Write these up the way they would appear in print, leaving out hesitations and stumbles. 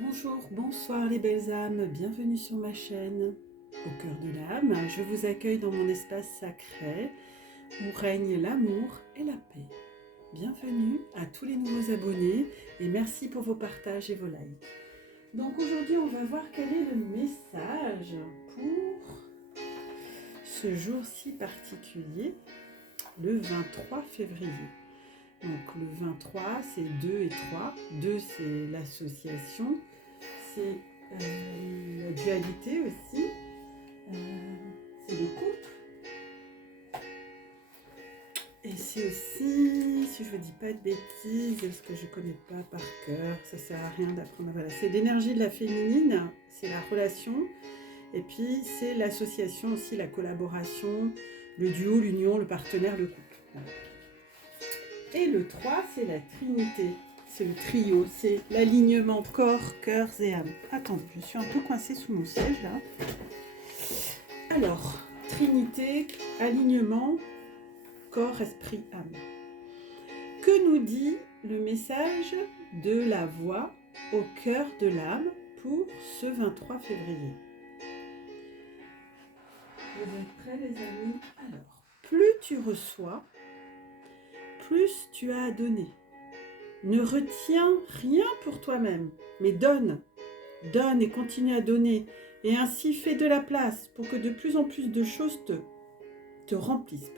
Bonjour, bonsoir les belles âmes, bienvenue sur ma chaîne. Au cœur de l'âme, je vous accueille dans mon espace sacré où règne l'amour et la paix. Bienvenue à tous les nouveaux abonnés et merci pour vos partages et vos likes. Donc aujourd'hui, on va voir quel est le message pour ce jour si particulier, le 23 février. Donc le 23, c'est 2 et 3. 2, c'est l'association. C'est la dualité aussi. C'est le couple. Et c'est aussi, si je ne dis pas de bêtises, parce que je ne connais pas par cœur, ça ne sert à rien d'apprendre. Voilà, c'est l'énergie de la féminine, c'est la relation. Et puis c'est l'association aussi, la collaboration, le duo, l'union, le partenaire, le couple. Voilà. Et le 3, c'est la trinité. C'est le trio, c'est l'alignement corps, cœur et âme. Attendez, je suis un peu coincée sous mon siège là. Alors, trinité, alignement, corps, esprit, âme. Que nous dit le message de la voix au cœur de l'âme pour ce 23 février? Vous êtes prêts les amis? Alors, plus tu reçois, plus tu as à donner. Ne retiens rien pour toi-même, mais donne. Donne et continue à donner. Et ainsi fais de la place pour que de plus en plus de choses te remplissent.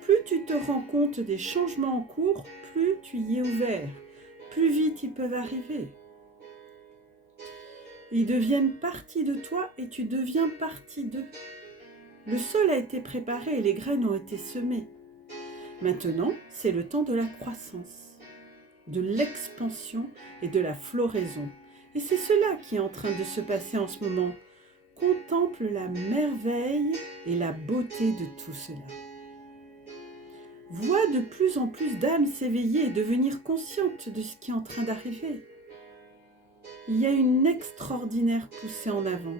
Plus tu te rends compte des changements en cours, plus tu y es ouvert. Plus vite ils peuvent arriver. Ils deviennent partie de toi et tu deviens partie d'eux. Le sol a été préparé et les graines ont été semées. Maintenant, c'est le temps de la croissance, de l'expansion et de la floraison. Et c'est cela qui est en train de se passer en ce moment. Contemple la merveille et la beauté de tout cela. Vois de plus en plus d'âmes s'éveiller et devenir conscientes de ce qui est en train d'arriver. Il y a une extraordinaire poussée en avant.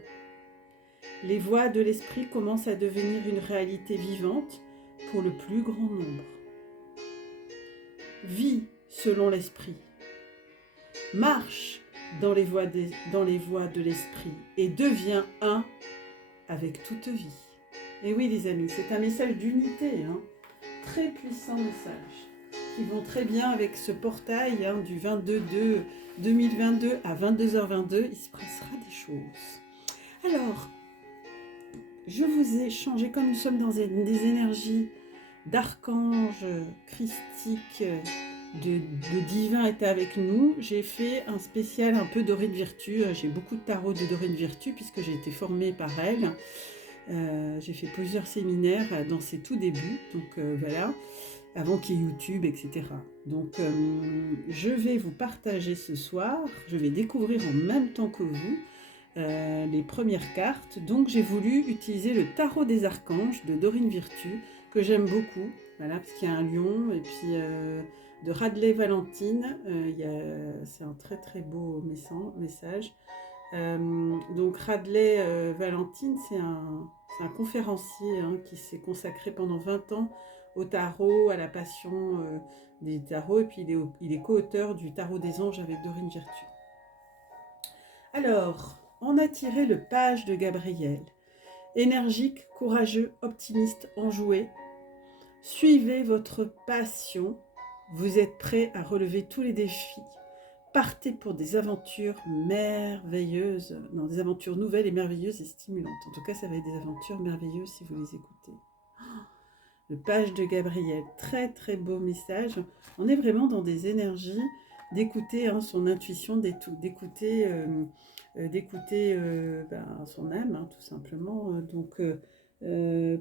Les voies de l'esprit commencent à devenir une réalité vivante pour le plus grand nombre. Vis selon l'esprit. Marche dans les voies de l'esprit et deviens un avec toute vie. Et oui les amis, c'est un message d'unité, très puissant message, qui vont très bien avec ce portail du 22/2/2022 à 22h22, il se passera des choses. Alors, je vous ai changé, comme nous sommes dans des énergies d'archanges christiques, de divin est avec nous, j'ai fait un spécial un peu Dorine Virtue. J'ai beaucoup de tarot de Dorine Virtue puisque j'ai été formée par elle. J'ai fait plusieurs séminaires dans ses tout débuts, donc voilà, avant qu'il y ait YouTube, etc. Donc je vais vous partager ce soir, je vais découvrir en même temps que vous les premières cartes. Donc j'ai voulu utiliser le tarot des archanges de Dorine Virtue, que j'aime beaucoup, voilà, parce qu'il y a un lion, et puis de Radley Valentine, c'est un très très beau message. Donc Radley Valentine, c'est un conférencier qui s'est consacré pendant 20 ans au tarot, à la passion des tarots, et puis il est co-auteur du tarot des anges avec Dorine Virtue. Alors, on a tiré le page de Gabriel. Énergique, courageux, optimiste, enjoué. Suivez votre passion. Vous êtes prêt à relever tous les défis. Partez pour des aventures merveilleuses, non, des aventures nouvelles et merveilleuses et stimulantes. En tout cas, ça va être des aventures merveilleuses si vous les écoutez. Le page de Gabriel, très très beau message. On est vraiment dans des énergies d'écouter son intuition, d'écouter son âme, tout simplement. Donc,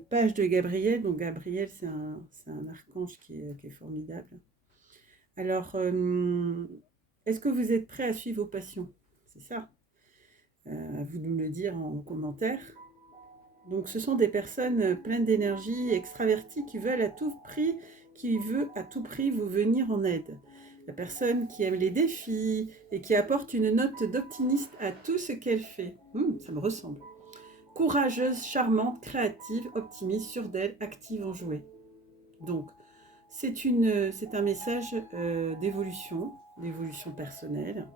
page de Gabriel. Donc, Gabriel, c'est un archange qui est formidable. Alors, est-ce que vous êtes prêts à suivre vos passions? C'est ça. À vous de me le dire en commentaire. Donc, ce sont des personnes pleines d'énergie, extraverties, qui veut à tout prix vous venir en aide. La personne qui aime les défis et qui apporte une note d'optimiste à tout ce qu'elle fait. Ça me ressemble. Courageuse, charmante, créative, optimiste, sûre d'elle, active, enjouée. Donc, c'est un message d'évolution personnelle.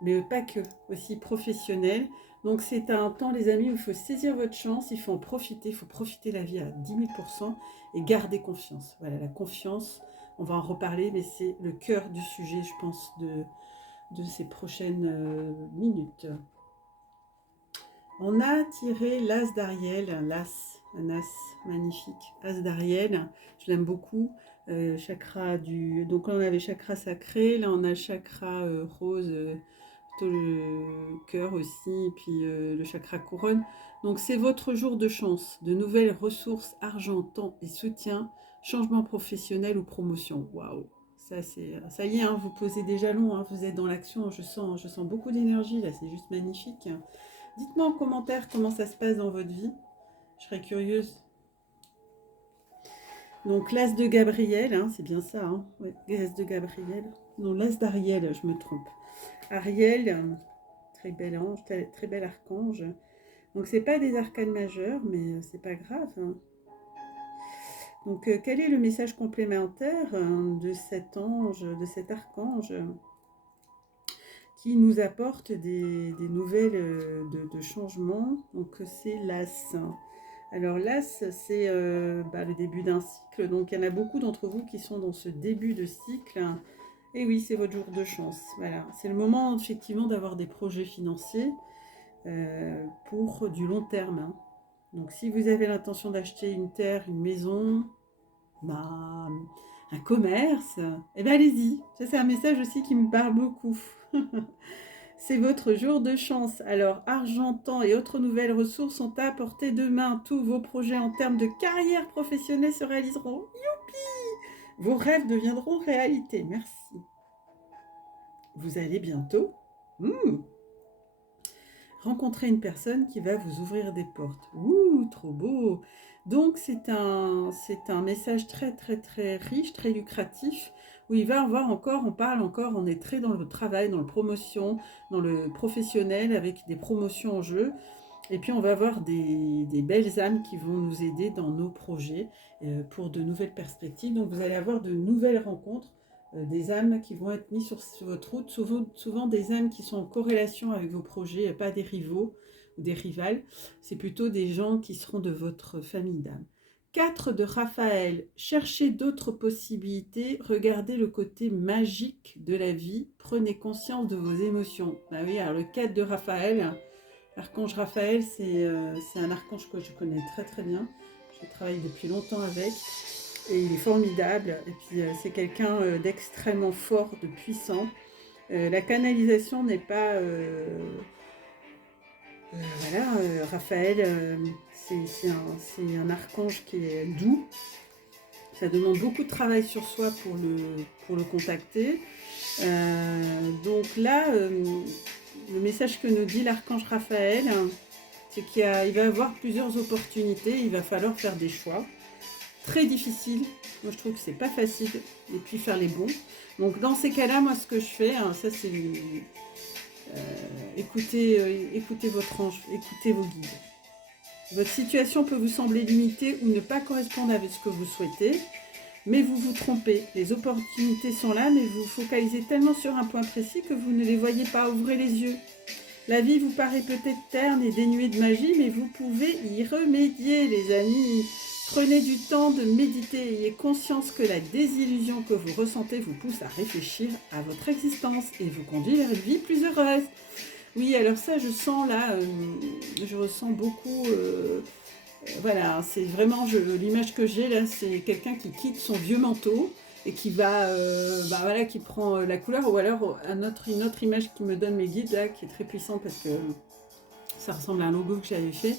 mais pas que, aussi professionnel. Donc c'est un temps, les amis, où il faut saisir votre chance, il faut en profiter, il faut profiter la vie à 10 000% et garder confiance. Voilà, la confiance, on va en reparler, mais c'est le cœur du sujet, je pense, de ces prochaines minutes. On a tiré l'as d'Ariel, un as magnifique, as d'Ariel, je l'aime beaucoup. Chakra du... Donc là on avait chakra sacré, là on a chakra rose, plutôt le cœur aussi, et puis le chakra couronne. Donc c'est votre jour de chance, de nouvelles ressources, argent, temps et soutien, changement professionnel ou promotion. Waouh, ça y est, hein, vous posez des jalons, hein, vous êtes dans l'action, je sens beaucoup d'énergie là, c'est juste magnifique. Dites-moi en commentaire comment ça se passe dans votre vie. Je serais curieuse. Donc, l'as de Gabriel, hein, c'est bien ça. Hein, ouais, l'as de Gabriel. Non, l'as d'Ariel, je me trompe. Ariel, très bel ange, très bel archange. Donc, c'est pas des arcanes majeurs, mais c'est pas grave. Hein. Donc, quel est le message complémentaire de cet ange, de cet archange qui nous apporte des nouvelles de changement? Donc, c'est l'as. Alors l'as, c'est le début d'un cycle. Donc il y en a beaucoup d'entre vous qui sont dans ce début de cycle. Et oui, c'est votre jour de chance. Voilà, c'est le moment effectivement d'avoir des projets financiers pour du long terme. Hein. Donc si vous avez l'intention d'acheter une terre, une maison, un commerce, eh bien allez-y. Ça c'est un message aussi qui me parle beaucoup. C'est votre jour de chance. Alors, argent, temps et autres nouvelles ressources sont à portée de main. Tous vos projets en termes de carrière professionnelle se réaliseront. Youpi! Vos rêves deviendront réalité. Merci. Vous allez bientôt rencontrer une personne qui va vous ouvrir des portes. Ouh, trop beau! Donc, c'est un message très, très, très riche, très lucratif, où il va avoir encore, on est très dans le travail, dans la promotion, dans le professionnel, avec des promotions en jeu. Et puis, on va avoir des belles âmes qui vont nous aider dans nos projets pour de nouvelles perspectives. Donc, vous allez avoir de nouvelles rencontres, des âmes qui vont être mises sur votre route, souvent des âmes qui sont en corrélation avec vos projets, pas des rivaux ou des rivales, c'est plutôt des gens qui seront de votre famille d'âmes. 4 de Raphaël, cherchez d'autres possibilités, regardez le côté magique de la vie, prenez conscience de vos émotions. Ah oui, alors le 4 de Raphaël, l'archange Raphaël, c'est un archange que je connais très très bien, je travaille depuis longtemps avec, et il est formidable, et puis c'est quelqu'un d'extrêmement fort, de puissant. La canalisation n'est pas... Raphaël, c'est un archange qui est doux. Ça demande beaucoup de travail sur soi pour le contacter. Donc là, le message que nous dit l'archange Raphaël, c'est qu'il va avoir plusieurs opportunités. Il va falloir faire des choix. Très difficile. Moi, je trouve que c'est pas facile. Et puis faire les bons. Donc dans ces cas-là, moi, ce que je fais, ça c'est... écoutez votre ange, écoutez vos guides. Votre situation peut vous sembler limitée ou ne pas correspondre avec ce que vous souhaitez, mais vous vous trompez. Les opportunités sont là, mais vous vous focalisez tellement sur un point précis que vous ne les voyez pas. Ouvrez les yeux. La vie vous paraît peut-être terne et dénuée de magie, mais vous pouvez y remédier, les amis. Prenez du temps de méditer, ayez conscience que la désillusion que vous ressentez vous pousse à réfléchir à votre existence et vous conduit vers une vie plus heureuse. Oui, alors ça, je sens là, je ressens beaucoup, voilà, c'est vraiment, l'image que j'ai là, c'est quelqu'un qui quitte son vieux manteau et qui va, qui prend la couleur, ou alors une autre image qui me donne mes guides là, qui est très puissante parce que ça ressemble à un logo que j'avais fait.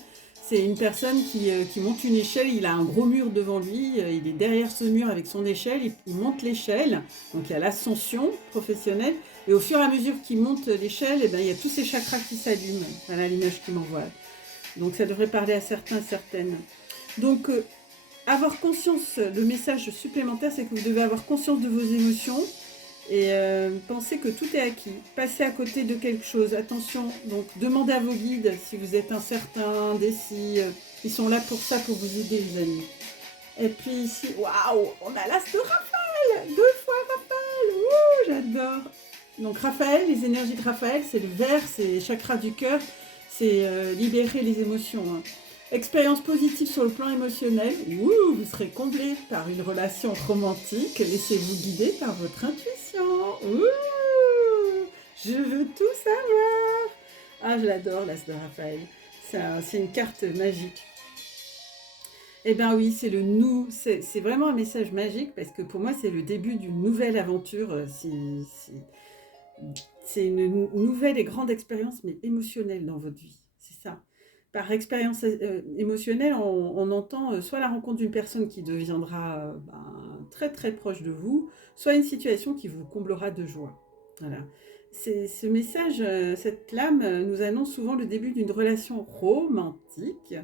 C'est une personne qui monte une échelle, il a un gros mur devant lui, il est derrière ce mur avec son échelle, il monte l'échelle, donc il y a l'ascension professionnelle, et au fur et à mesure qu'il monte l'échelle, il y a tous ces chakras qui s'allument. Voilà l'image qu'il m'envoie. Donc ça devrait parler à certains, certaines. Donc avoir conscience, le message supplémentaire, c'est que vous devez avoir conscience de vos émotions, et pensez que tout est acquis. Passez à côté de quelque chose. Attention, donc demandez à vos guides si vous êtes incertain, indécis. Ils sont là pour ça, pour vous aider, les amis. Et puis ici, waouh, on a l'as de Raphaël. 2 fois Raphaël. Ouh, j'adore. Donc Raphaël, les énergies de Raphaël, c'est le vert, c'est chakra du cœur, c'est libérer les émotions. Hein. Expérience positive sur le plan émotionnel. Ouh, vous serez comblé par une relation romantique. Laissez-vous guider par votre intuition. Ouh, je veux tout savoir. Ah, je l'adore, l'as de Raphaël. C'est une carte magique. Eh bien oui, c'est vraiment un message magique parce que pour moi, c'est le début d'une nouvelle aventure. C'est une nouvelle et grande expérience, mais émotionnelle dans votre vie. C'est ça. Par expérience émotionnelle, on entend soit la rencontre d'une personne qui deviendra très très proche de vous, soit une situation qui vous comblera de joie. Voilà. Ce message, cette lame nous annonce souvent le début d'une relation romantique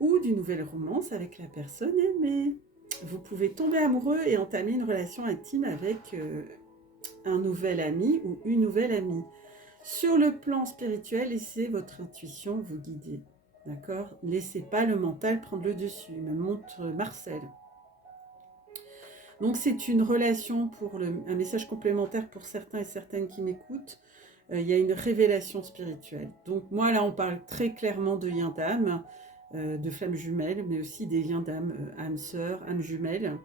ou d'une nouvelle romance avec la personne aimée. Vous pouvez tomber amoureux et entamer une relation intime avec un nouvel ami ou une nouvelle amie. Sur le plan spirituel, laissez votre intuition vous guider. D'accord ? Laissez pas le mental prendre le dessus, me montre Marcel. Donc c'est une relation un message complémentaire pour certains et certaines qui m'écoutent. Il y a une révélation spirituelle. Donc moi là on parle très clairement de liens d'âme, de flammes jumelles, mais aussi des liens d'âme, âme sœur, âme jumelle.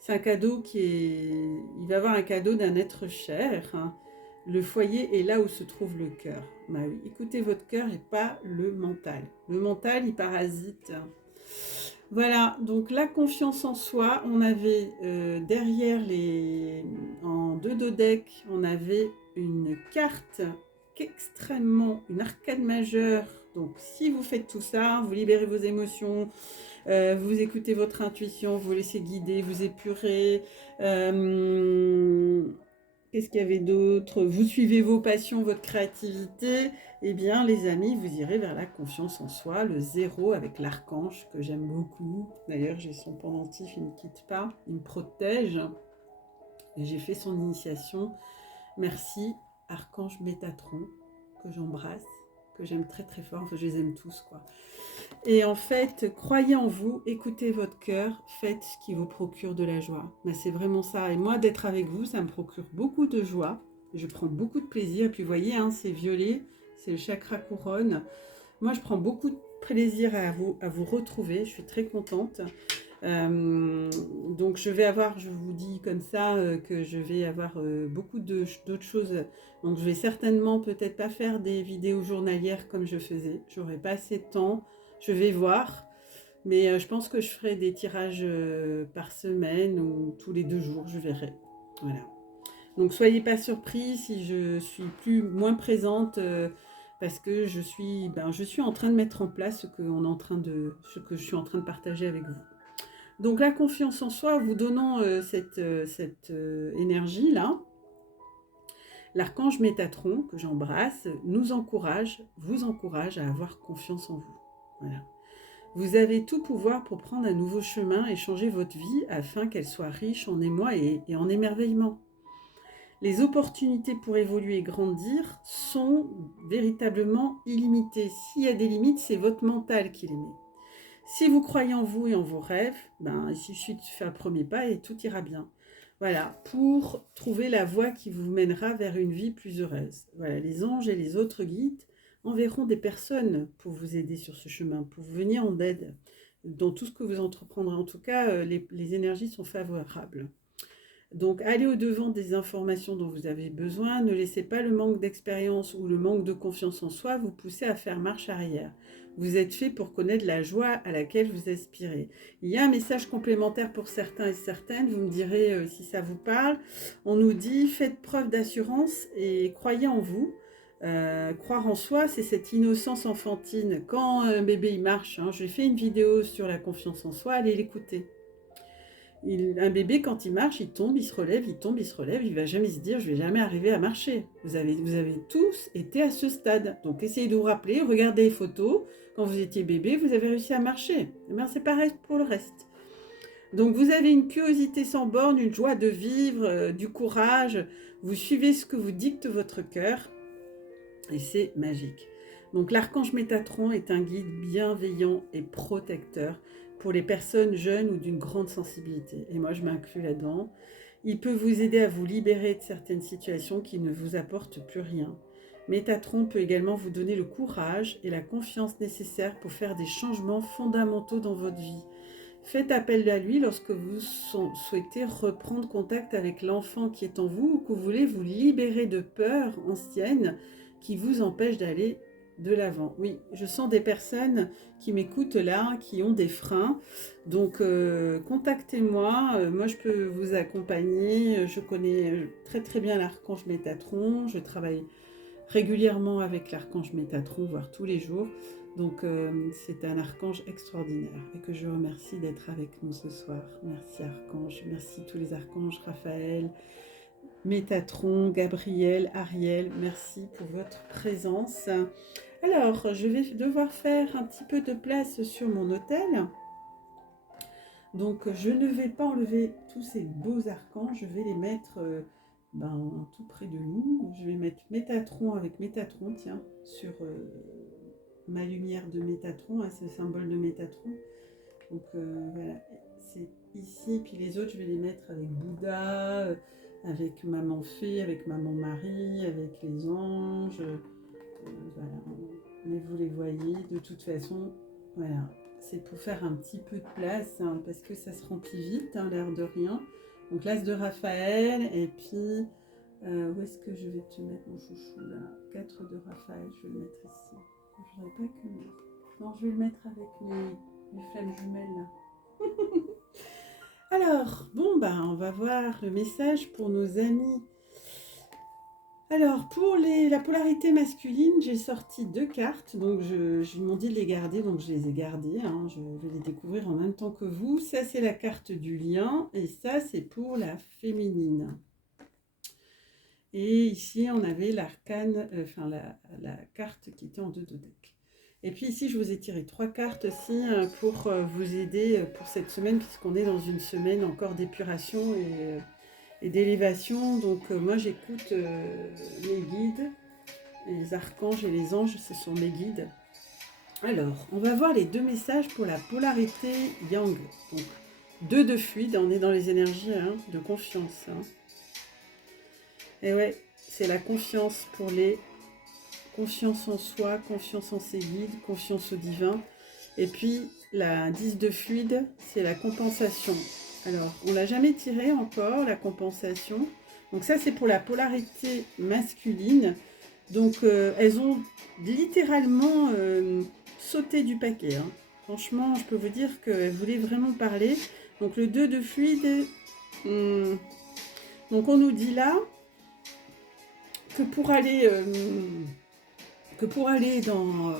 C'est un cadeau il va avoir un cadeau d'un être cher. Hein. Le foyer est là où se trouve le cœur. Bah oui, écoutez votre cœur et pas le mental. Le mental, il parasite. Voilà, donc la confiance en soi, on avait derrière en 2 deck, on avait une carte une arcade majeure. Donc si vous faites tout ça, vous libérez vos émotions, vous écoutez votre intuition, vous laissez guider, vous épurez. Qu'est-ce qu'il y avait d'autre ? Vous suivez vos passions, votre créativité. Eh bien, les amis, vous irez vers la confiance en soi, le 0 avec l'archange que j'aime beaucoup. D'ailleurs, j'ai son pendentif, il ne me quitte pas, il me protège. Et j'ai fait son initiation. Merci, archange Métatron, que j'embrasse, que j'aime très très fort. Enfin, je les aime tous, quoi. Et en fait, croyez en vous, écoutez votre cœur, faites ce qui vous procure de la joie. Ben, c'est vraiment ça. Et moi, d'être avec vous, ça me procure beaucoup de joie. Je prends beaucoup de plaisir. Et puis, vous voyez, hein, c'est violet, c'est le chakra couronne. Moi, je prends beaucoup de plaisir à vous retrouver. Je suis très contente. Donc, je vous dis comme ça, que je vais avoir beaucoup d'autres choses. Donc, je vais certainement peut-être pas faire des vidéos journalières comme je faisais. J'aurai pas assez de temps. Je vais voir, mais je pense que je ferai des tirages par semaine ou tous les 2 jours, je verrai. Voilà. Donc soyez pas surpris si je suis moins présente parce que je suis en train de mettre en place ce que je suis en train de partager avec vous. Donc la confiance en soi, vous donnant cette énergie là. L'archange Métatron, que j'embrasse, vous encourage à avoir confiance en vous. Voilà. Vous avez tout pouvoir pour prendre un nouveau chemin et changer votre vie afin qu'elle soit riche en émoi et en émerveillement. Les opportunités pour évoluer et grandir sont véritablement illimitées. S'il y a des limites, c'est votre mental qui les met. Si vous croyez en vous et en vos rêves, il suffit de faire un premier pas et tout ira bien. Voilà, pour trouver la voie qui vous mènera vers une vie plus heureuse. Voilà, les anges et les autres guides enverront des personnes pour vous aider sur ce chemin, pour vous venir en aide dans tout ce que vous entreprendrez. En tout cas, les énergies sont favorables. Donc, allez au-devant des informations dont vous avez besoin. Ne laissez pas le manque d'expérience ou le manque de confiance en soi vous pousser à faire marche arrière. Vous êtes fait pour connaître la joie à laquelle vous aspirez. Il y a un message complémentaire pour certains et certaines. Vous me direz si ça vous parle. On nous dit, faites preuve d'assurance et croyez en vous. Croire en soi, c'est cette innocence enfantine. Quand un bébé il marche, j'ai fait une vidéo sur la confiance en soi, allez l'écouter. Un bébé, quand il marche, il tombe, il se relève, il tombe, il se relève, il ne va jamais se dire « je ne vais jamais arriver à marcher ». Vous avez tous été à ce stade. Donc essayez de vous rappeler, regardez les photos. Quand vous étiez bébé, vous avez réussi à marcher. Et bien, c'est pareil pour le reste. Donc vous avez une curiosité sans borne, une joie de vivre, du courage. Vous suivez ce que vous dicte votre cœur. Et c'est magique. Donc l'archange Métatron est un guide bienveillant et protecteur pour les personnes jeunes ou d'une grande sensibilité. Et moi, je m'inclus là-dedans. Il peut vous aider à vous libérer de certaines situations qui ne vous apportent plus rien. Métatron peut également vous donner le courage et la confiance nécessaires pour faire des changements fondamentaux dans votre vie. Faites appel à lui lorsque vous souhaitez reprendre contact avec l'enfant qui est en vous ou que vous voulez vous libérer de peurs anciennes qui vous empêchent d'aller de l'avant. Oui, je sens des personnes qui m'écoutent là, qui ont des freins. Donc, contactez-moi. Moi, je peux vous accompagner. Je connais très très bien l'archange Métatron. Je travaille régulièrement avec l'archange Métatron, voire tous les jours. Donc, c'est un archange extraordinaire et que je remercie d'être avec nous ce soir. Merci archange, merci tous les archanges, Raphaël, Métatron, Gabriel, Ariel, merci pour votre présence. Alors, je vais devoir faire un petit peu de place sur mon autel. Donc, je ne vais pas enlever tous ces beaux archanges, je vais les mettre tout près de nous. Je vais mettre Métatron avec Métatron, tiens, sur ma lumière de Métatron, hein, c'est le symbole de Métatron. Donc voilà, c'est ici, puis les autres, je vais les mettre avec Bouddha, avec Maman Fée, avec Maman Marie, avec les anges. Voilà, mais vous les voyez, de toute façon, voilà, c'est pour faire un petit peu de place, hein, parce que ça se remplit vite, hein, l'air de rien. Donc l'as de Raphaël, et puis, où est-ce que je vais te mettre mon chouchou là? 4 de Raphaël, je vais le mettre ici. Je voudrais pas que... Non, je vais le mettre avec mes flammes jumelles là. Alors, bon, on va voir le message pour nos amis. Alors, pour la polarité masculine, j'ai sorti 2 cartes. Donc, ils m'ont dit de les garder, donc je les ai gardées. Hein, je vais les découvrir en même temps que vous. Ça, c'est la carte du lien. Et ça, c'est pour la féminine. Et ici, on avait l'arcane, la carte qui était en 2 de deck. Et puis ici, je vous ai tiré 3 cartes aussi pour vous aider pour cette semaine, puisqu'on est dans une semaine encore d'épuration et d'élévation. Donc moi, j'écoute les guides, les archanges et les anges, ce sont mes guides. Alors, on va voir les 2 messages pour la polarité yang. Donc, 2 de fluide, on est dans les énergies de confiance. Hein. Et ouais, c'est la confiance pour les... Confiance en soi, confiance en ses guides, confiance au divin. Et puis, la 10 de fluide, c'est la compensation. Alors, on ne l'a jamais tiré encore, la compensation. Donc ça, c'est pour la polarité masculine. Donc, elles ont littéralement sauté du paquet. Hein. Franchement, je peux vous dire qu'elles voulaient vraiment parler. Donc, le 2 de fluide, donc on nous dit là que pour aller...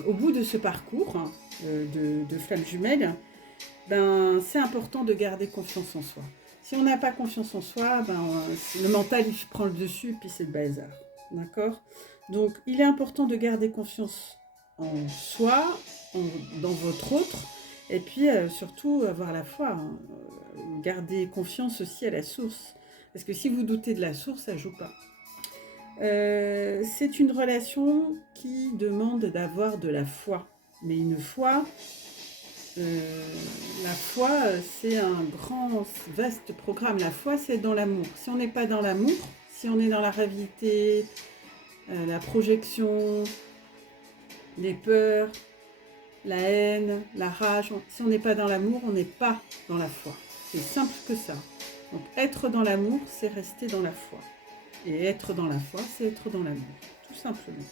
au bout de ce parcours de flammes jumelles, c'est important de garder confiance en soi. Si on n'a pas confiance en soi, le mental il prend le dessus, puis c'est le bazar. D'accord? Donc, il est important de garder confiance en soi, dans votre autre, et puis surtout avoir la foi. Hein. Garder confiance aussi à la source. Parce que si vous doutez de la source, ça ne joue pas. C'est une relation qui demande d'avoir de la foi. Mais une foi, la foi, c'est un grand, vaste programme. La foi, c'est dans l'amour. Si on n'est pas dans l'amour, si on est dans la réalité, la projection, les peurs, la haine, la rage, si on n'est pas dans l'amour, on n'est pas dans la foi. C'est simple que ça. Donc être dans l'amour, c'est rester dans la foi. Et être dans la foi, c'est être dans l'amour, tout simplement.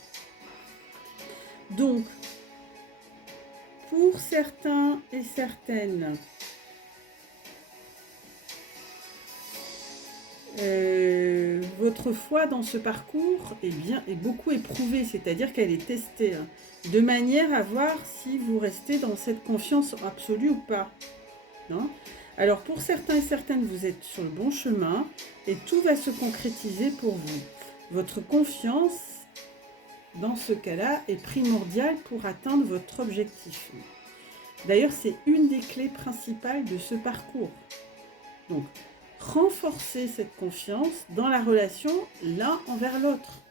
Donc, pour certains et certaines, votre foi dans ce parcours est beaucoup éprouvée, c'est-à-dire qu'elle est testée, hein, de manière à voir si vous restez dans cette confiance absolue ou pas. Non ? Alors pour certains et certaines, vous êtes sur le bon chemin et tout va se concrétiser pour vous. Votre confiance, dans ce cas-là, est primordiale pour atteindre votre objectif. D'ailleurs, c'est une des clés principales de ce parcours. Donc, renforcez cette confiance dans la relation l'un envers l'autre.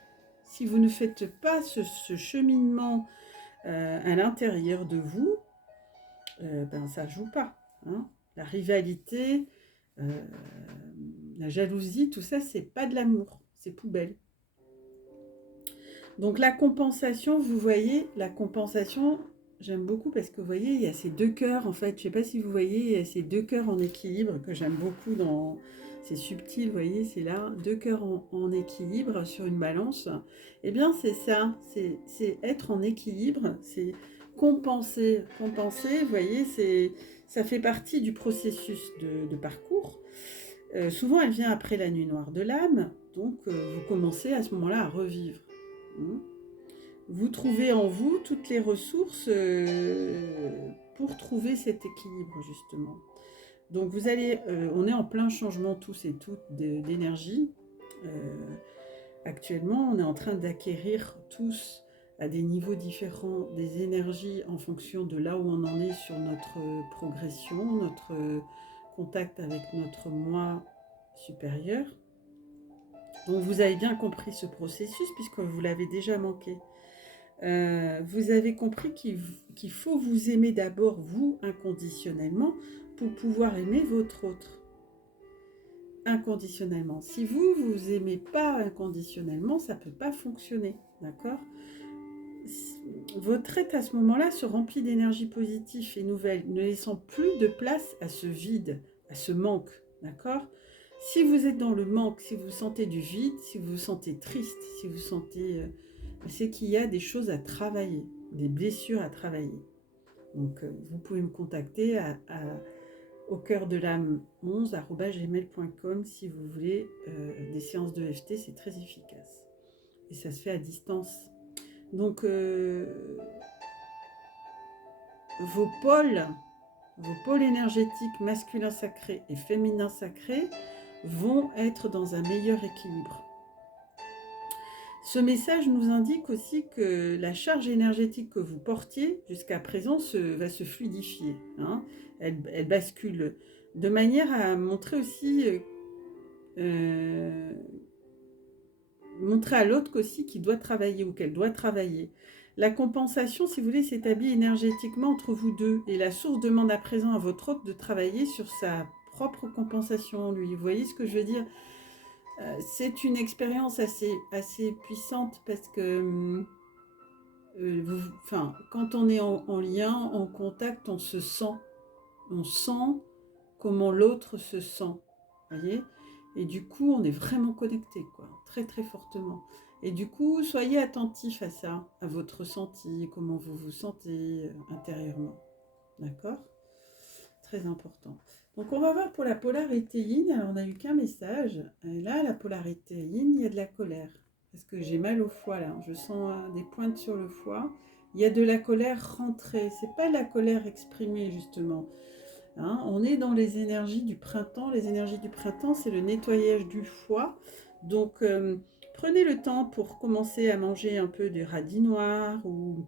Si vous ne faites pas ce cheminement à l'intérieur de vous, ça ne joue pas. Hein. La rivalité, la jalousie, tout ça, c'est pas de l'amour, c'est poubelle. Donc la compensation, vous voyez, la compensation, j'aime beaucoup parce que vous voyez, il y a ces deux cœurs en fait. Je ne sais pas si vous voyez, il y a ces deux cœurs en équilibre que j'aime beaucoup dans. C'est subtil, vous voyez, c'est là, deux cœurs en équilibre sur une balance. Eh bien, c'est ça, c'est être en équilibre, c'est compenser. Compenser, vous voyez, ça fait partie du processus de parcours. Souvent, elle vient après la nuit noire de l'âme, donc vous commencez à ce moment-là à revivre. Vous trouvez en vous toutes les ressources pour trouver cet équilibre justement. Donc vous allez, on est en plein changement tous et toutes d'énergie. Actuellement, on est en train d'acquérir tous à des niveaux différents des énergies en fonction de là où on en est sur notre progression, notre contact avec notre moi supérieur. Donc vous avez bien compris ce processus puisque vous l'avez déjà manqué. Vous avez compris qu'il faut vous aimer d'abord, vous, inconditionnellement, pour pouvoir aimer votre autre. Inconditionnellement. Si vous ne vous aimez pas inconditionnellement, ça ne peut pas fonctionner. D'accord ? Votre être à ce moment-là se remplit d'énergie positive et nouvelle, ne laissant plus de place à ce vide, à ce manque. D'accord ? Si vous êtes dans le manque, si vous sentez du vide, si vous vous sentez triste, si vous sentez... c'est qu'il y a des choses à travailler, des blessures à travailler. Donc, vous pouvez me contacter au cœur de l'âme 11@gmail.com si vous voulez des séances de FT, c'est très efficace. Et ça se fait à distance. Donc, vos pôles énergétiques masculin sacré et féminin sacré vont être dans un meilleur équilibre. Ce message nous indique aussi que la charge énergétique que vous portiez jusqu'à présent va se fluidifier. Hein. Elle bascule de manière à montrer aussi, montrer à l'autre qu'aussi qu'il doit travailler ou qu'elle doit travailler. La compensation, si vous voulez, s'établit énergétiquement entre vous deux et la source demande à présent à votre hôte de travailler sur sa propre compensation en lui. Vous voyez ce que je veux dire ? C'est une expérience assez puissante parce que quand on est en lien, en contact, on se sent. On sent comment l'autre se sent. Voyez ? Et du coup, on est vraiment connecté, quoi, très très fortement. Et du coup, soyez attentifs à ça, à votre ressenti, comment vous vous sentez intérieurement. D'accord ? Très important. Donc on va voir pour la polarité yin. Alors on n'a eu qu'un message. Et là, la polarité yin, il y a de la colère. Parce que j'ai mal au foie là. Je sens des pointes sur le foie. Il y a de la colère rentrée. C'est pas la colère exprimée justement. Hein, on est dans les énergies du printemps. Les énergies du printemps, c'est le nettoyage du foie. Donc prenez le temps pour commencer à manger un peu de radis noir ou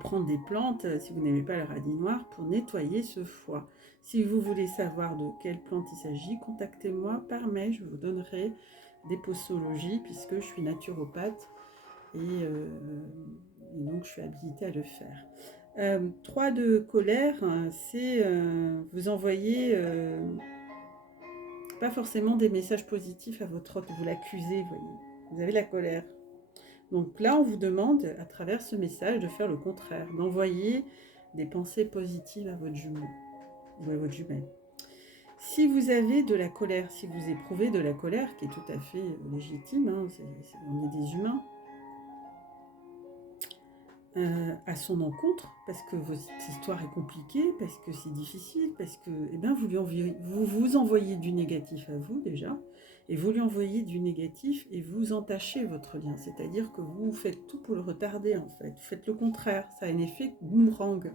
prendre des plantes, si vous n'aimez pas le radis noir, pour nettoyer ce foie. Si vous voulez savoir de quelle plante il s'agit, contactez-moi par mail, je vous donnerai des posologies, puisque je suis naturopathe et donc je suis habilitée à le faire. 3 de colère, c'est vous envoyez pas forcément des messages positifs à votre hôte, vous l'accusez, vous voyez. Vous avez la colère. Donc là, on vous demande, à travers ce message, de faire le contraire, d'envoyer des pensées positives à votre jumeau ou à votre jumelle. Si vous avez de la colère, si vous éprouvez de la colère, qui est tout à fait légitime, hein, on est des humains, à son encontre, parce que votre histoire est compliquée, parce que c'est difficile, parce que vous envoyez du négatif à vous déjà, et vous lui envoyez du négatif et vous entachez votre lien, c'est-à-dire que vous faites tout pour le retarder en fait, vous faites le contraire, ça a un effet boomerang.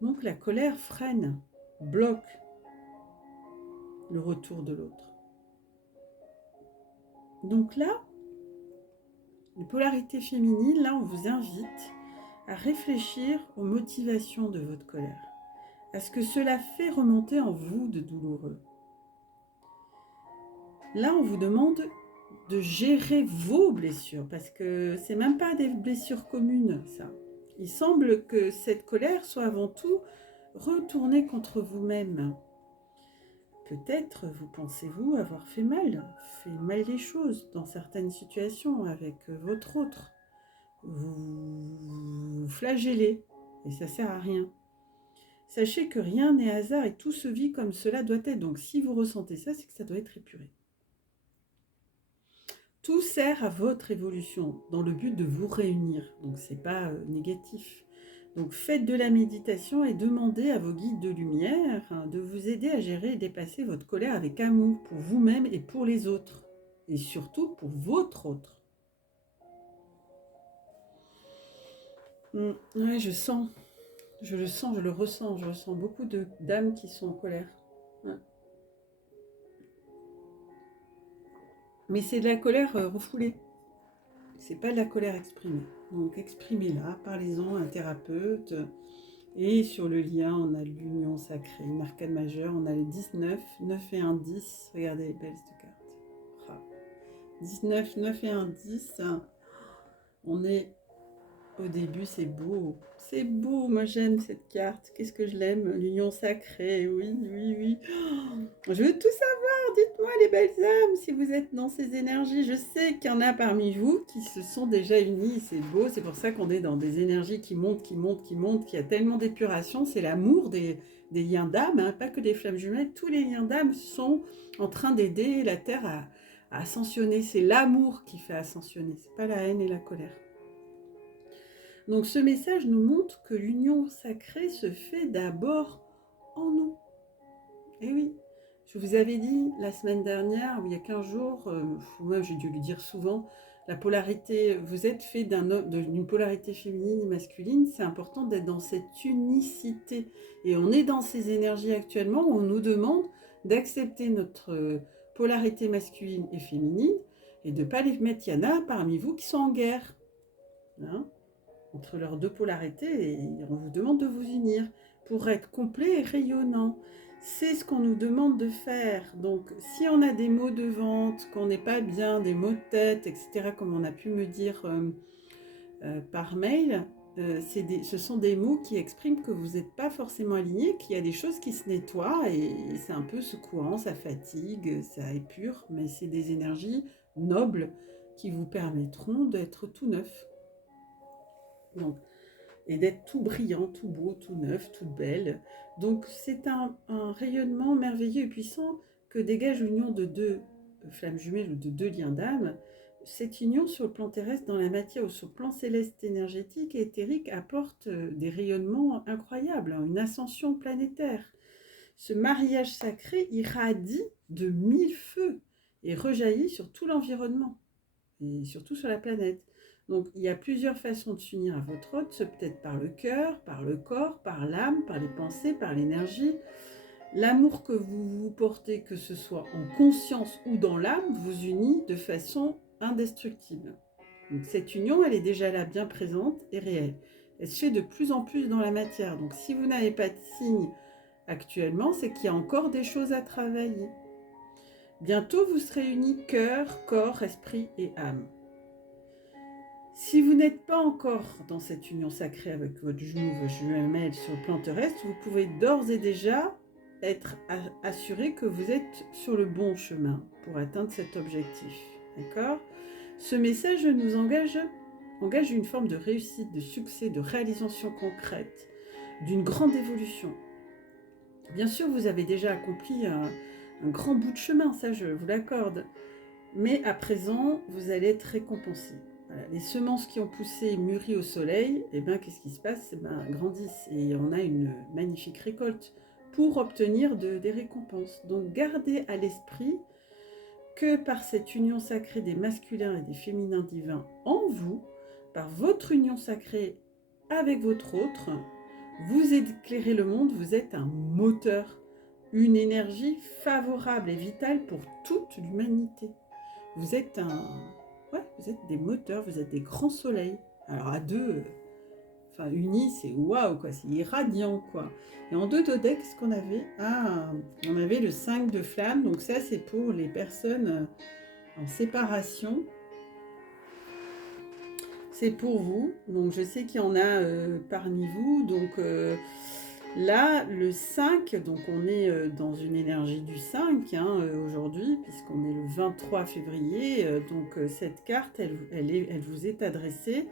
Donc la colère freine, bloque le retour de l'autre. Donc là, les polarités féminines, là on vous invite à réfléchir aux motivations de votre colère, à ce que cela fait remonter en vous de douloureux. Là, on vous demande de gérer vos blessures, parce que c'est même pas des blessures communes, ça. Il semble que cette colère soit avant tout retournée contre vous-même. peut-être vous pensez-vous avoir fait mal les choses dans certaines situations avec votre autre. Vous flagellez et ça sert à rien. Sachez que rien n'est hasard et tout se vit comme cela doit être. Donc si vous ressentez ça, c'est que ça doit être épuré. Tout sert à votre évolution dans le but de vous réunir. Donc c'est pas négatif. Donc faites de la méditation et demandez à vos guides de lumière de vous aider à gérer et dépasser votre colère avec amour pour vous-même et pour les autres. Et surtout pour votre autre. Ouais, je le sens, je le ressens. Je ressens beaucoup d'âmes qui sont en colère. Ouais. Mais c'est de la colère refoulée. C'est pas de la colère exprimée. Donc exprimez-la, parlez-en à un thérapeute. Et sur le lien, on a l'union sacrée, une arcane majeure. On a le 19, 9 et 1, 10. Regardez les belles cette carte. 19, 9 et 1, 10. On est au début, c'est beau. C'est beau, moi j'aime cette carte. Qu'est-ce que je l'aime, l'union sacrée. Oui, oui, oui. Je veux tout savoir. Dites-moi les belles âmes si vous êtes dans ces énergies. Je sais qu'il y en a parmi vous qui se sont déjà unis. C'est beau, c'est pour ça qu'on est dans des énergies qui montent, qui montent, qui montent, qu'il y a tellement d'épuration. C'est l'amour des liens d'âme, hein, pas que des flammes jumelles. Tous les liens d'âme sont en train d'aider la Terre à ascensionner. C'est l'amour qui fait ascensionner. C'est pas la haine et la colère. Donc ce message nous montre que l'union sacrée se fait d'abord en nous. Et oui, je vous avais dit la semaine dernière, ou il y a 15 jours, moi j'ai dû le dire souvent, la polarité, vous êtes fait d'une polarité féminine et masculine, c'est important d'être dans cette unicité. Et on est dans ces énergies actuellement où on nous demande d'accepter notre polarité masculine et féminine et de ne pas les mettre. Il y en a parmi vous qui sont en guerre. Hein, entre leurs deux polarités, et on vous demande de vous unir pour être complet et rayonnant. C'est ce qu'on nous demande de faire. Donc, si on a des maux de ventre, qu'on n'est pas bien, des maux de tête, etc., comme on a pu me dire par mail, ce sont des mots qui expriment que vous n'êtes pas forcément aligné, qu'il y a des choses qui se nettoient, et c'est un peu secouant, ça fatigue, ça épure, mais c'est des énergies nobles qui vous permettront d'être tout neuf. Donc, et d'être tout brillant, tout beau, tout neuf, toute belle. Donc c'est un rayonnement merveilleux et puissant que dégage l'union de deux flammes jumelles ou de deux liens d'âme. Cette union sur le plan terrestre, dans la matière ou sur le plan céleste énergétique et éthérique apporte des rayonnements incroyables, une ascension planétaire. Ce mariage sacré irradie de 1000 feux et rejaillit sur tout l'environnement et surtout sur la planète. Donc il y a plusieurs façons de s'unir à votre autre, ce peut être par le cœur, par le corps, par l'âme, par les pensées, par l'énergie. L'amour que vous vous portez, que ce soit en conscience ou dans l'âme, vous unit de façon indestructible. Donc cette union, elle est déjà là, bien présente et réelle. Elle se fait de plus en plus dans la matière. Donc si vous n'avez pas de signe actuellement, c'est qu'il y a encore des choses à travailler. Bientôt, vous serez unis cœur, corps, esprit et âme. Si vous n'êtes pas encore dans cette union sacrée avec votre genou, votre jumelle sur le plan terrestre, vous pouvez d'ores et déjà être assuré que vous êtes sur le bon chemin pour atteindre cet objectif. D'accord ? Ce message nous engage une forme de réussite, de succès, de réalisation concrète, d'une grande évolution. Bien sûr, vous avez déjà accompli un grand bout de chemin, ça je vous l'accorde. Mais à présent, vous allez être récompensé. Voilà. Les semences qui ont poussé et mûri au soleil, eh ben, qu'est-ce qui se passe ? Grandissent et on a une magnifique récolte pour obtenir des récompenses. Donc gardez à l'esprit que par cette union sacrée des masculins et des féminins divins en vous, par votre union sacrée avec votre autre, vous éclairez le monde, vous êtes un moteur, une énergie favorable et vitale pour toute l'humanité. Vous êtes vous êtes des moteurs, vous êtes des grands soleils. Alors à deux, unis, c'est waouh, quoi, c'est irradiant, quoi. Et en deux dodecs, qu'est-ce qu'on avait ? On avait le 5 de flamme, donc ça c'est pour les personnes en séparation. C'est pour vous, donc je sais qu'il y en a parmi vous, donc Là, le 5, donc on est dans une énergie du 5 aujourd'hui, puisqu'on est le 23 février. Donc cette carte, elle vous est adressée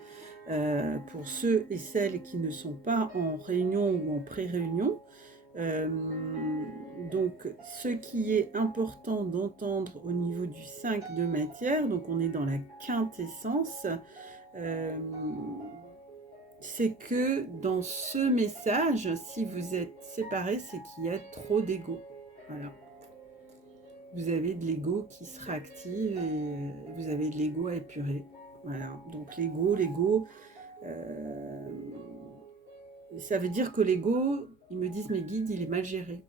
pour ceux et celles qui ne sont pas en réunion ou en pré-réunion. Donc ce qui est important d'entendre au niveau du 5 de matière, donc on est dans la quintessence, c'est que dans ce message, si vous êtes séparés, c'est qu'il y a trop d'ego. Voilà. Vous avez de l'ego qui se réactive et vous avez de l'ego à épurer. Voilà. Donc l'ego, ça veut dire que l'ego, ils me disent mes guides, il est mal géré.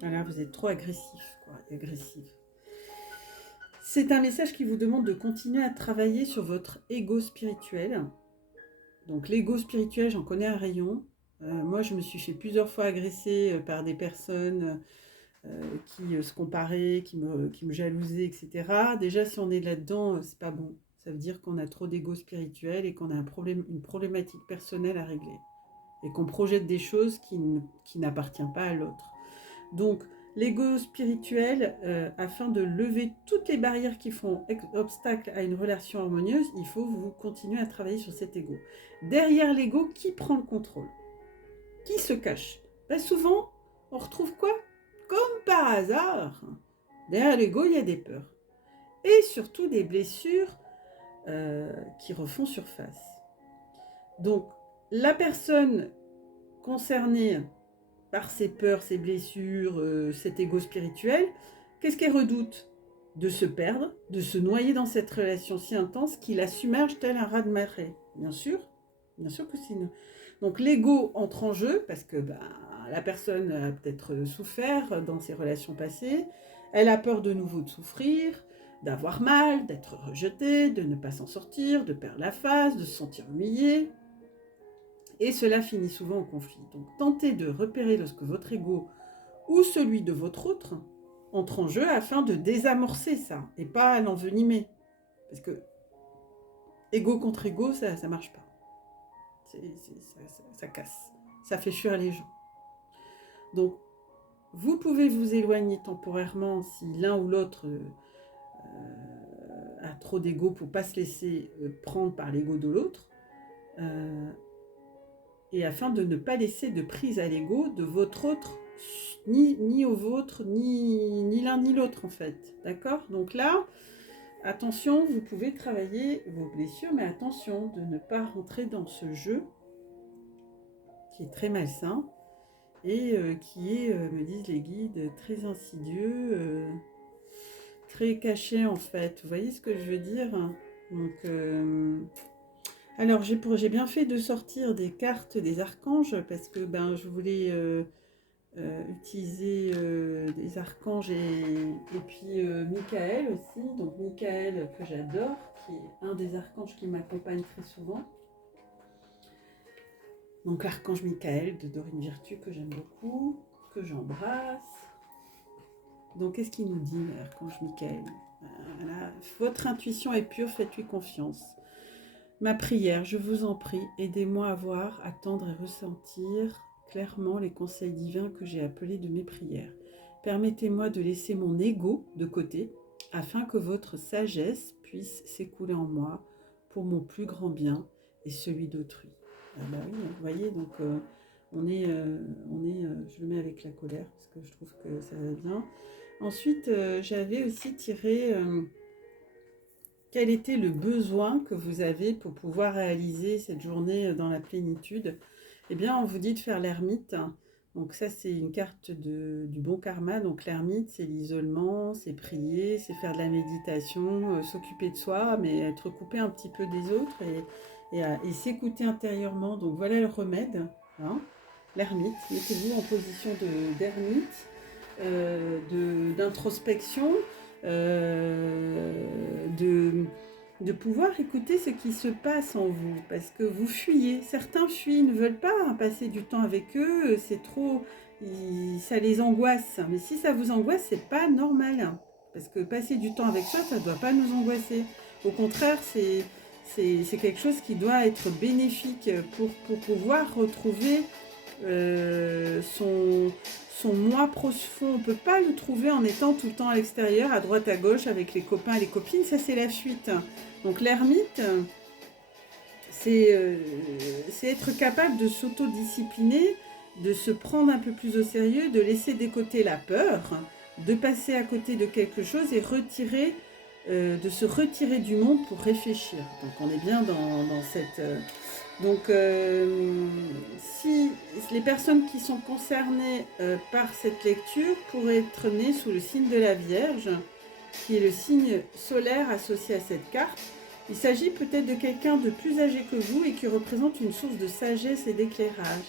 Voilà, vous êtes trop agressif, quoi, agressive. C'est un message qui vous demande de continuer à travailler sur votre ego spirituel. Donc l'ego spirituel, j'en connais un rayon. Moi, je me suis fait plusieurs fois agresser par des personnes qui se comparaient, qui me jalousaient, etc. Déjà, si on est là-dedans, c'est pas bon. Ça veut dire qu'on a trop d'ego spirituel et qu'on a une problématique personnelle à régler. Et qu'on projette des choses qui n'appartiennent pas à l'autre. Donc, l'ego spirituel, afin de lever toutes les barrières qui font obstacle à une relation harmonieuse, il faut vous continuer à travailler sur cet ego. Derrière l'ego, qui prend le contrôle? Qui se cache? Souvent, on retrouve quoi? Comme par hasard, derrière l'ego, il y a des peurs. Et surtout des blessures qui refont surface. Donc, la personne concernée par ses peurs, ses blessures, cet ego spirituel, qu'est-ce qu'elle redoute? De se perdre, de se noyer dans cette relation si intense qui la submerge tel un raz-de-marée. Bien sûr que c'est une... Donc l'ego entre en jeu parce que la personne a peut-être souffert dans ses relations passées, elle a peur de nouveau de souffrir, d'avoir mal, d'être rejetée, de ne pas s'en sortir, de perdre la face, de se sentir humiliée. Et cela finit souvent en conflit. Donc tentez de repérer lorsque votre ego ou celui de votre autre entre en jeu afin de désamorcer ça et pas l'envenimer. Parce que ego contre ego, ça ne marche pas. Ça casse. Ça fait fuir les gens. Donc vous pouvez vous éloigner temporairement si l'un ou l'autre a trop d'ego pour ne pas se laisser prendre par l'ego de l'autre. Et afin de ne pas laisser de prise à l'ego de votre autre, ni au vôtre, ni l'un ni l'autre en fait. D'accord? Donc là, attention, vous pouvez travailler vos blessures, mais attention de ne pas rentrer dans ce jeu qui est très malsain et qui est, me disent les guides, très insidieux, très caché en fait. Vous voyez ce que je veux dire? Donc... alors, j'ai bien fait de sortir des cartes des archanges parce que je voulais utiliser des archanges et puis Michael aussi. Donc, Michael que j'adore, qui est un des archanges qui m'accompagne très souvent. Donc, l'archange Michael de Dorine Virtue que j'aime beaucoup, que j'embrasse. Donc, qu'est-ce qu'il nous dit, l'archange Michael? Voilà. Votre intuition est pure, faites-lui confiance. Ma prière, je vous en prie, aidez-moi à voir, attendre et ressentir clairement les conseils divins que j'ai appelés de mes prières. Permettez-moi de laisser mon ego de côté, afin que votre sagesse puisse s'écouler en moi pour mon plus grand bien et celui d'autrui. Ah bah oui, vous voyez, donc je le mets avec la colère, parce que je trouve que ça va bien. Ensuite, j'avais aussi tiré... quel était le besoin que vous avez pour pouvoir réaliser cette journée dans la plénitude? Eh bien, on vous dit de faire l'ermite. Donc ça, c'est une carte du bon karma. Donc l'ermite, c'est l'isolement, c'est prier, c'est faire de la méditation, s'occuper de soi, mais être coupé un petit peu des autres et s'écouter intérieurement. Donc voilà le remède, hein, l'ermite. Mettez-vous en position d'ermite, d'introspection. De pouvoir écouter ce qui se passe en vous, parce que vous fuyez. Certains fuient, ne veulent pas passer du temps avec eux, c'est trop, ça les angoisse. Mais si ça vous angoisse, c'est pas normal, parce que passer du temps avec soi, ça ne doit pas nous angoisser. Au contraire, c'est quelque chose qui doit être bénéfique pour pouvoir retrouver son moi profond, on ne peut pas le trouver en étant tout le temps à l'extérieur, à droite, à gauche, avec les copains et les copines, ça c'est la fuite. Donc l'ermite, c'est être capable de s'autodiscipliner, de se prendre un peu plus au sérieux, de laisser de côté la peur, de passer à côté de quelque chose et de se retirer du monde pour réfléchir. Donc on est bien dans cette... si les personnes qui sont concernées par cette lecture pourraient être nées sous le signe de la Vierge, qui est le signe solaire associé à cette carte, il s'agit peut-être de quelqu'un de plus âgé que vous et qui représente une source de sagesse et d'éclairage.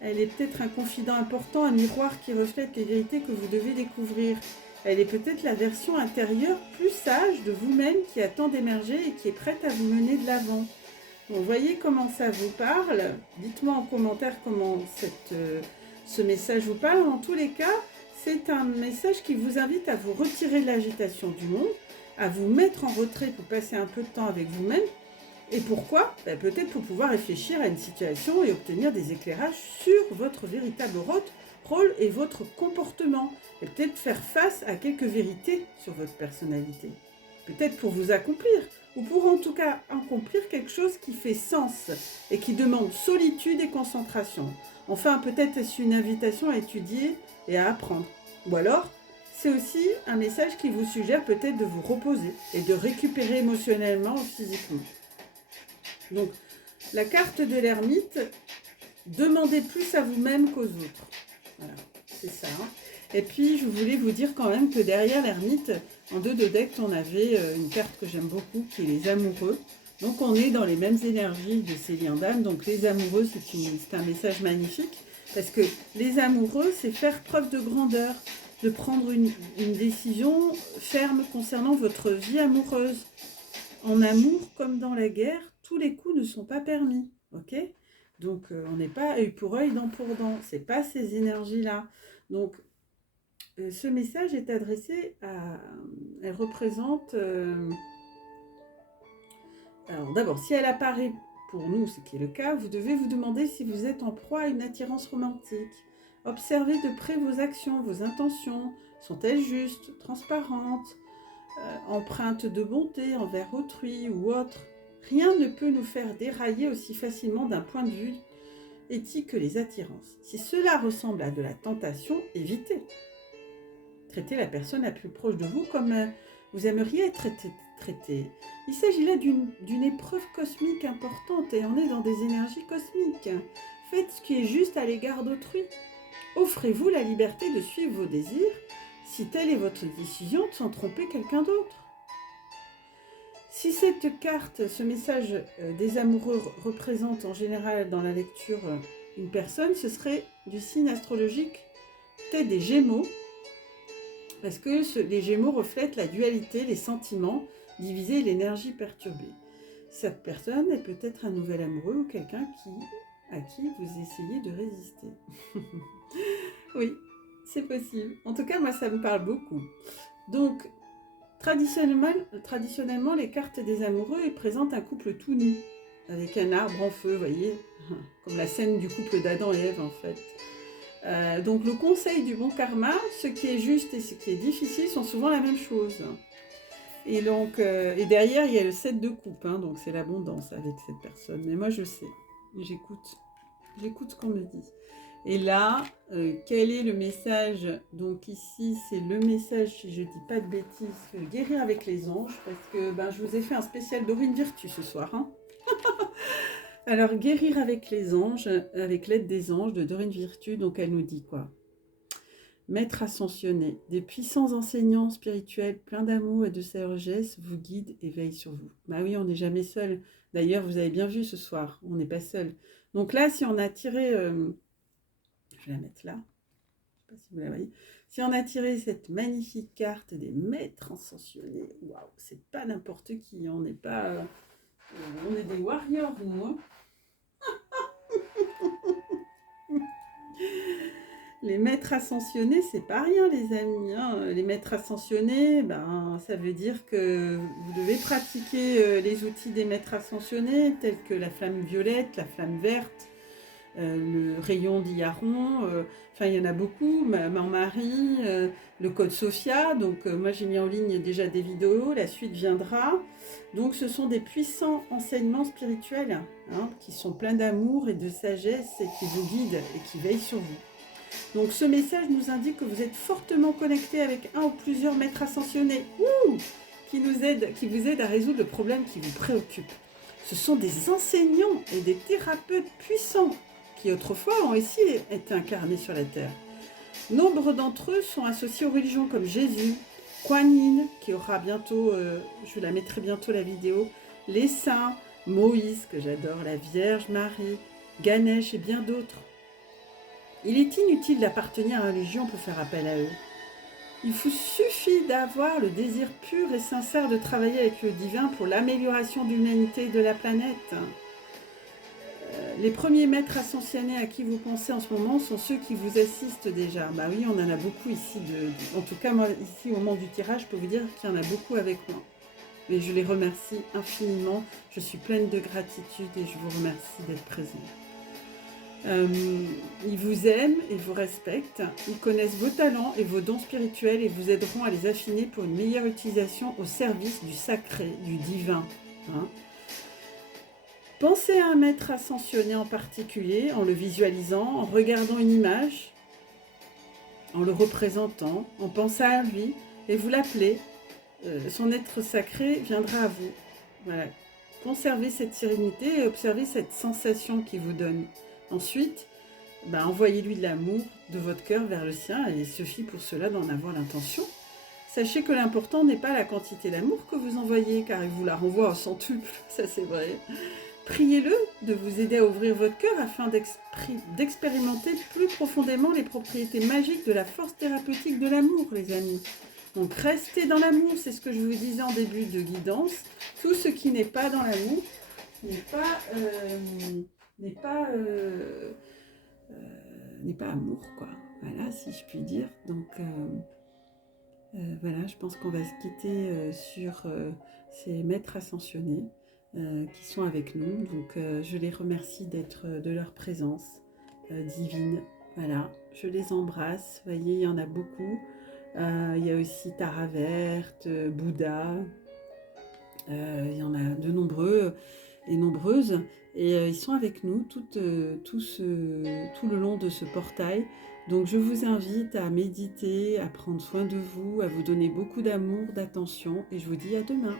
Elle est peut-être un confident important, un miroir qui reflète les vérités que vous devez découvrir. Elle est peut-être la version intérieure plus sage de vous-même qui attend d'émerger et qui est prête à vous mener de l'avant. Vous voyez comment ça vous parle? Dites-moi en commentaire comment ce message vous parle. En tous les cas, c'est un message qui vous invite à vous retirer de l'agitation du monde, à vous mettre en retrait pour passer un peu de temps avec vous-même. Et pourquoi? Peut-être pour pouvoir réfléchir à une situation et obtenir des éclairages sur votre véritable rôle et votre comportement. Et peut-être faire face à quelques vérités sur votre personnalité. Peut-être pour vous accomplir, ou pour en tout cas accomplir quelque chose qui fait sens et qui demande solitude et concentration. Enfin, peut-être est-ce une invitation à étudier et à apprendre. Ou alors, c'est aussi un message qui vous suggère peut-être de vous reposer et de récupérer émotionnellement ou physiquement. Donc, la carte de l'ermite, demandez plus à vous-même qu'aux autres. Voilà, c'est ça. Et puis, je voulais vous dire quand même que derrière l'ermite, en 2 de deck, on avait une carte que j'aime beaucoup, qui est les amoureux. Donc, on est dans les mêmes énergies de ces liens d'âme. Donc, les amoureux, c'est un message magnifique. Parce que les amoureux, c'est faire preuve de grandeur, de prendre une décision ferme concernant votre vie amoureuse. En amour, comme dans la guerre, tous les coups ne sont pas permis. Ok ? Donc, on n'est pas œil pour œil, dent pour dent. Ce n'est pas ces énergies-là. Donc, ce message est adressé à... Elle représente... Alors d'abord, si elle apparaît pour nous, ce qui est le cas, vous devez vous demander si vous êtes en proie à une attirance romantique. Observez de près vos actions, vos intentions. Sont-elles justes, transparentes, empreintes de bonté envers autrui ou autre? Rien ne peut nous faire dérailler aussi facilement d'un point de vue éthique que les attirances. Si cela ressemble à de la tentation, évitez. Traitez la personne la plus proche de vous comme vous aimeriez être traité. Il s'agit là d'une épreuve cosmique importante et on est dans des énergies cosmiques. Faites ce qui est juste à l'égard d'autrui. Offrez-vous la liberté de suivre vos désirs si telle est votre décision sans tromper quelqu'un d'autre. Si cette carte, ce message des amoureux représente en général dans la lecture une personne, ce serait du signe astrologique peut-être des Gémeaux, parce que les Gémeaux reflètent la dualité, les sentiments divisés et l'énergie perturbée. Cette personne est peut-être un nouvel amoureux ou quelqu'un à qui vous essayez de résister. Oui, c'est possible. En tout cas, moi, ça me parle beaucoup. Donc, traditionnellement, les cartes des amoureux présentent un couple tout nu, avec un arbre en feu, vous voyez, comme la scène du couple d'Adam et Ève, en fait. Donc le conseil du bon karma, ce qui est juste et ce qui est difficile sont souvent la même chose. Et donc, et derrière il y a le 7 de coupe, hein, donc c'est l'abondance avec cette personne. Mais moi je sais, j'écoute ce qu'on me dit. Et là, quel est le message? Donc ici c'est le message, si je dis pas de bêtises, guérir avec les anges, parce que je vous ai fait un spécial Dorine Virtue ce soir. Hein. Alors, guérir avec les anges, avec l'aide des anges de Dorine Virtue, donc elle nous dit quoi? Maître ascensionné, des puissants enseignants spirituels pleins d'amour et de sagesse vous guident et veillent sur vous. Bah oui, on n'est jamais seul. D'ailleurs, vous avez bien vu ce soir, on n'est pas seul. Donc là, si on a tiré... je vais la mettre là. Je ne sais pas si vous la voyez. Si on a tiré cette magnifique carte des maîtres ascensionnés, waouh, c'est pas n'importe qui, on n'est pas... on est des warriors, nous, hein. Les maîtres ascensionnés, c'est pas rien, les amis. Hein. Les maîtres ascensionnés, ça veut dire que vous devez pratiquer les outils des maîtres ascensionnés, tels que la flamme violette, la flamme verte, le rayon d'Illaron, enfin il y en a beaucoup, Marie, le code Sophia, donc moi j'ai mis en ligne déjà des vidéos, la suite viendra. Donc ce sont des puissants enseignements spirituels qui sont pleins d'amour et de sagesse et qui vous guident et qui veillent sur vous. Donc ce message nous indique que vous êtes fortement connecté avec un ou plusieurs maîtres ascensionnés qui vous aident à résoudre le problème qui vous préoccupe. Ce sont des enseignants et des thérapeutes puissants qui autrefois ont aussi été incarnés sur la Terre. Nombre d'entre eux sont associés aux religions comme Jésus, Kuan Yin, qui aura bientôt, je vous la mettrai bientôt la vidéo, les saints, Moïse, que j'adore, la Vierge Marie, Ganesh et bien d'autres. Il est inutile d'appartenir à une religion pour faire appel à eux. Il vous suffit d'avoir le désir pur et sincère de travailler avec le divin pour l'amélioration de l'humanité et de la planète. Les premiers maîtres ascensionnés à qui vous pensez en ce moment sont ceux qui vous assistent déjà. Bah oui, on en a beaucoup ici. En tout cas, moi, ici, au moment du tirage, je peux vous dire qu'il y en a beaucoup avec moi. Mais je les remercie infiniment. Je suis pleine de gratitude et je vous remercie d'être présents. Ils vous aiment et vous respectent. Ils connaissent vos talents et vos dons spirituels et vous aideront à les affiner pour une meilleure utilisation au service du sacré, du divin. Pensez à un maître ascensionné en particulier, en le visualisant, en regardant une image, en le représentant, en pensant à lui, et vous l'appelez. Son être sacré viendra à vous. Voilà. Conservez cette sérénité et observez cette sensation qu'il vous donne. Ensuite, envoyez-lui de l'amour de votre cœur vers le sien, et il suffit pour cela d'en avoir l'intention. Sachez que l'important n'est pas la quantité d'amour que vous envoyez, car il vous la renvoie au centuple, ça c'est vrai. Priez-le de vous aider à ouvrir votre cœur afin d'expérimenter plus profondément les propriétés magiques de la force thérapeutique de l'amour, les amis. Donc restez dans l'amour, c'est ce que je vous disais en début de guidance. Tout ce qui n'est pas dans l'amour n'est pas amour, quoi. Voilà, si je puis dire. Donc voilà, je pense qu'on va se quitter sur ces maîtres ascensionnés qui sont avec nous. Donc je les remercie de leur présence divine. Voilà, je les embrasse. Vous voyez, il y en a beaucoup. Il y a aussi Tara Verte, Bouddha. Il y en a de nombreux et nombreuses. Et ils sont avec nous tout le long de ce portail. Donc je vous invite à méditer, à prendre soin de vous, à vous donner beaucoup d'amour, d'attention. Et je vous dis à demain.